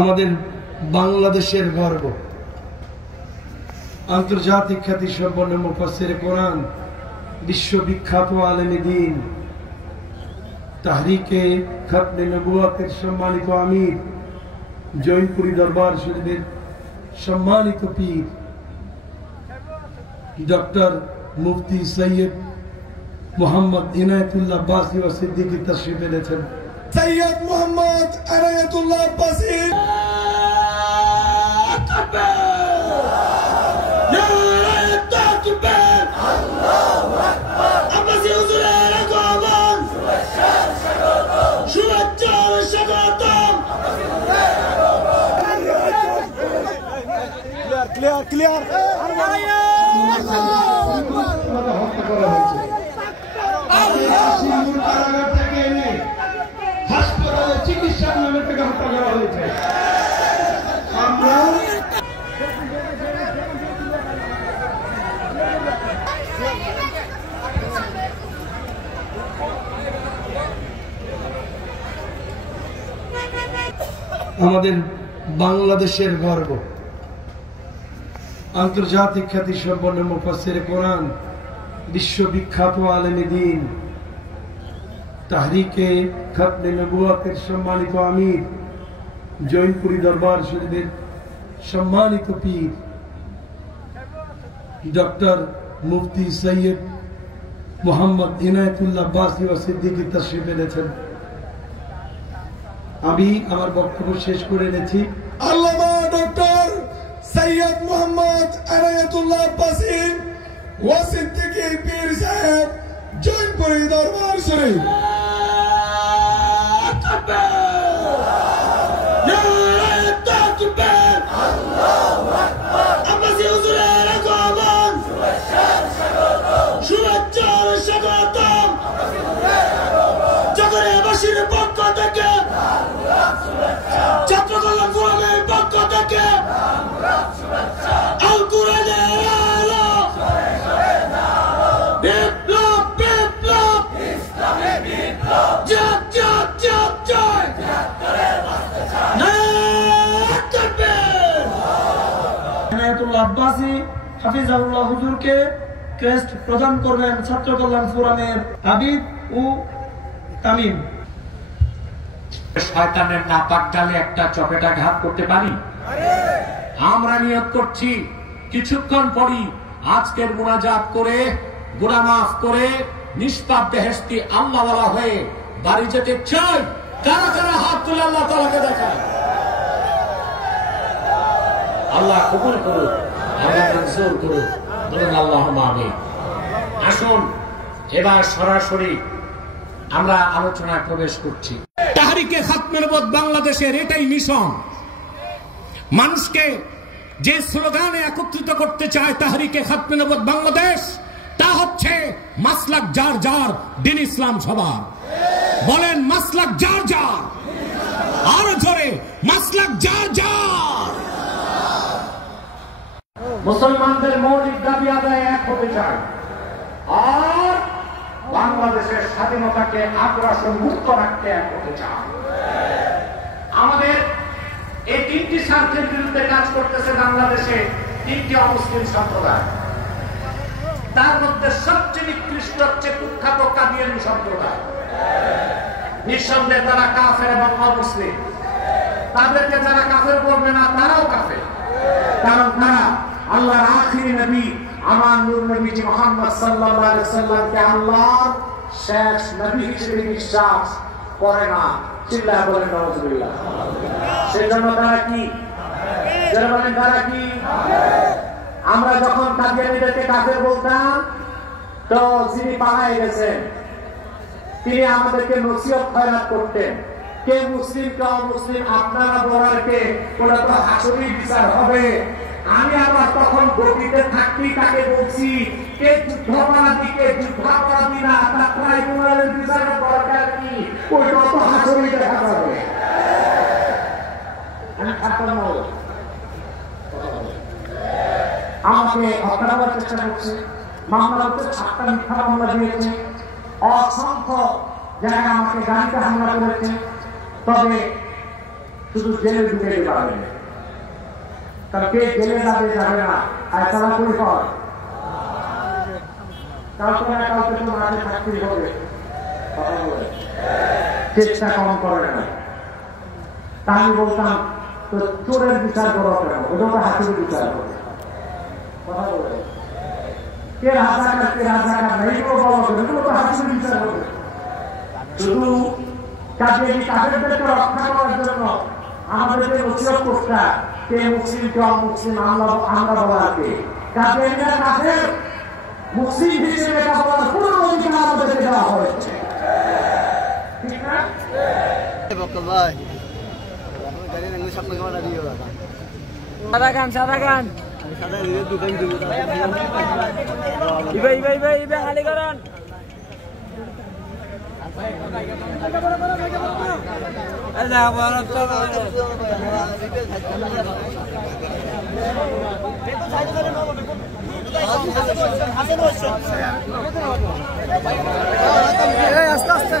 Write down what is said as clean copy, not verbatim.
আমাদের বাংলাদেশের গর্ব, আন্তর্জাতিক খ্যাতি সম্পন্ন মুফাসসির কোরআন, বিশ্ববিখ্যাত আলেমে দ্বীন, তাহরিকে খতমে নবুয়তের সম্মানিত আমির, জৈনপুরী দরবার শরীফের সম্মানিত পীর ডক্টর মুফতি সৈয়দ মোহাম্মদ ইনায়েতুল্লাহ আব্বাসী ও সিদ্দিকী তশরিফ এনেছেন। সৈয়দ মোহাম্মদ ইনায়েতুল্লাহ আব্বাসী ক্লিয়ার হাসপাতালে চিকিৎসার নামে থেকে হত্যা করা হয়েছে। আমাদের বাংলাদেশের গর্ব, আন্তর্জাতিক খ্যাতি সম্পন্ন মুফাসসির কোরআন, বিশ্ববিখ্যাত আলেমে দ্বীন, তাহরিকে খতমে নবুয়তের সম্মানিত আমির, জৈনপুরী দরবার শরীফের সম্মানিত পীর ডক্টর মুফতি সৈয়দ মোহাম্মদ ইনায়েতুল্লাহ আব্বাসী ও সিদ্দিকী তশরিফ এনেছেন। আমি আমার বক্তব্য শেষ করে এনেছি। আল্লামা ডক্টর সৈয়দ মোহাম্মদ ইনায়েতুল্লাহ আব্বাসী ও সিদ্দিকী পীর সাহেব, জৈনপুরী দরবার শরীফ। পক্ষ থেকে, চট্টগ্রাম ফোরামের পক্ষ থেকে আল কোরআনের আলো, বিপ্লব বিপ্লব ইসলামে বিপ্লব, জয় জয় জয় জয় ইনায়েতুল্লাহ আব্বাসী হাফিজাহুল্লাহ হুজুরকে ক্রেস্ট প্রদান করবেন ছাত্র কল্যাণ ফোরামের হাবিব ও তামিম। শয়তানের নাপাক ডালে একটা চপেটাঘাত করতে পারি? আমরা নিয়ত করছি কিছুক্ষণ পরই আজকের মুনাজাত করে, গুনাহ মাফ করে, নিষ্পাপ বেহেশতি আল্লাহওয়ালা হয়ে বাড়ি যেতে চাই। কারা কারা হাত তুলে আল্লাহ তাআলাকে দেখায়? আল্লাহ কবুল করুন, আল্লাহ মঞ্জুর করুন, বলুন আল্লাহুম্মা আমিন। আসুন এবার সরাসরি আমরা আলোচনায় প্রবেশ করছি। তাহরিকে খতমে নবুয়ত বাংলাদেশের এটাই মিশন। মানুষকে যে স্লোগানে একত্রিত করতে চায় তাহরিকে খতমে নবুয়ত বাংলাদেশ, তা হচ্ছে মাসলাক যার যার, দ্বীন ইসলাম সবার। বলেন মাসলাক যার যার, আরো জোরে মাসলাক যার যার। মুসলমানদের মৌলিক দাবি আদায় এক হতে চায় আর বাংলাদেশের স্বাধীনতাকে আগ্রাসন মুক্ত রাখতে এক হতে চায়। আমাদের এই তিনটি স্বার্থের বিরুদ্ধে কাজ করতেছে বাংলাদেশে তিনটি অমুসলিম সম্প্রদায়। তার মধ্যে সবচেয়ে নিকৃষ্ট হচ্ছে কুখ্যাত কাদিয়ানী সম্প্রদায়। নিঃসন্দেহে তারা কাফের এবং অমুসলিম। তাদেরকে যারা কাফের বলবে না তারাও কাফের, কারণ তারা আল্লাহর আখিরি নবী আমার নূর নবীজি মুহাম্মদ সাল্লাল্লাহু আলাইহি ওয়াসাল্লামকে আল্লাহর শেষ নবী হিসেবে বিশ্বাস করে না। চিল্লায় বলেন নাউযুবিল্লাহ। সেজন্য তারা কি? যারা বলেন তারা কি? আমরা যখন কাদিয়ানীদেরকে কাফের বলতাম, তো যিনি পালায়ে গেছেন তিনি আমাদেরকে নসিহত খয়রাত করতেন, কে মুসলিম কে অমুসলিম আপনারা বলার কে, ওটা তো হাসরের বিচার হবে। আমি আবার তখন গতিতে থাকতেই তাকে বলছি, কে যুদ্ধাপরাধী কে যুদ্ধাপরাধী না, তার ট্রাইব্যুনালের বিচারের দরকার কি, ওইটা তো হাসরেই দেখা যাবে। আমি থাকতাম না, আমাকে হত্যা করার চেষ্টা করছে, মামলা হচ্ছে 7টা মিথ্যা মামলা দিয়েছে, অসংখ্য জায়গায় আমাকে গাড়িতে হামলা করেছে। তবে শুধু জেলে ঢুকে দিতে পারবে। তাহলে কে জেলে যাবে যাবে না আর তারা পরিকর কাউকে না কাউকে তো মাঝে থাকতেই হবে। কথা বলে চেষ্টা কম করে না। তা আমি বলতাম তো চোরের বিচার করো কেন, ওটা তো হাসির বিচার করে। কথা বলে কে রাজাকার কে রাজাকার না এগুলো বলা করে, এগুলো তো হাসির বিচার করে। শুধু কাজে কাজেরদেরকে রক্ষা করার জন্য আমাদের যে নসিহত করতে কে মুসলিম কে অমুসলিম আমরা বলার কে কাজে কাজের মুসলিম হিসেবে এটা বলার কোন অধিকার আমাদেরকে দেওয়া হয়েছে, ঠিক না? সাদা গান ইবে খালি করেন। আস্তে আস্তে